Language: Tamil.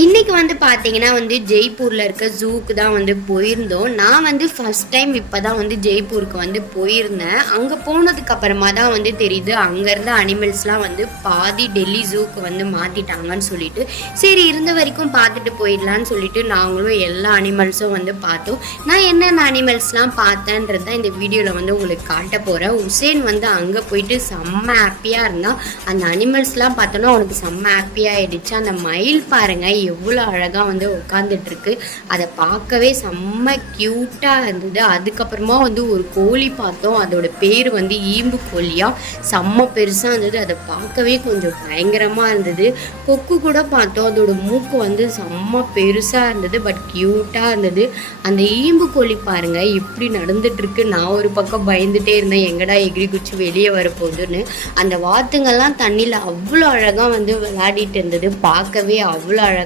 இன்னைக்கு வந்து பார்த்தீங்கன்னா வந்து ஜெய்ப்பூரில் இருக்க ஜூக்கு தான் வந்து போயிருந்தோம். நான் வந்து ஃபர்ஸ்ட் டைம் இப்போ தான் வந்து ஜெய்ப்பூருக்கு வந்து போயிருந்தேன். அங்கே போனதுக்கு அப்புறமா தான் வந்து தெரியுது அங்கே இருந்த அனிமல்ஸ்லாம் வந்து பாதி டெல்லி ஜூக்கு வந்து மாற்றிட்டாங்கன்னு சொல்லிட்டு, சரி இருந்த வரைக்கும் பார்த்துட்டு போயிடலான்னு சொல்லிட்டு நாங்களும் எல்லா அனிமல்ஸும் வந்து பார்த்தோம். நான் என்னென்ன அனிமல்ஸ்லாம் பார்த்தேன்றது தான் இந்த வீடியோவில் வந்து உங்களுக்கு காட்ட போகிறேன். உசேன் வந்து அங்கே போயிட்டு செம்ம ஹாப்பியாக இருந்தான். அந்த அனிமல்ஸ்லாம் பார்த்தோன்னா அவனுக்கு செம்ம ஹாப்பியாக ஆயிடுச்சு. அந்த மயில் பாருங்கள் எவ்வளோ அழகாக வந்து உட்காந்துட்ருக்கு. அதை பார்க்கவே செம்ம க்யூட்டாக இருந்தது. அதுக்கப்புறமா வந்து ஒரு கோழி பார்த்தோம். அதோட பேர் வந்து ஈம்பு கோழியாக செம்ம பெருசாக இருந்தது. அதை பார்க்கவே கொஞ்சம் பயங்கரமாக இருந்தது. கொக்கு கூட பார்த்தோம். அதோட மூக்கு வந்து செம்ம பெருசாக இருந்தது, பட் க்யூட்டாக இருந்தது. அந்த ஈம்பு கோழி பாருங்கள் எப்படி நடந்துட்டுருக்கு. நான் ஒரு பக்கம் பயந்துகிட்டே இருந்தேன், எங்கடா எகிரி குச்சி வெளியே வரப்போகுதுன்னு. அந்த வாத்துங்கள்லாம் தண்ணியில் அவ்வளோ அழகாக வந்து விளையாடிட்டு இருந்தது. பார்க்கவே அவ்வளோ அழகாக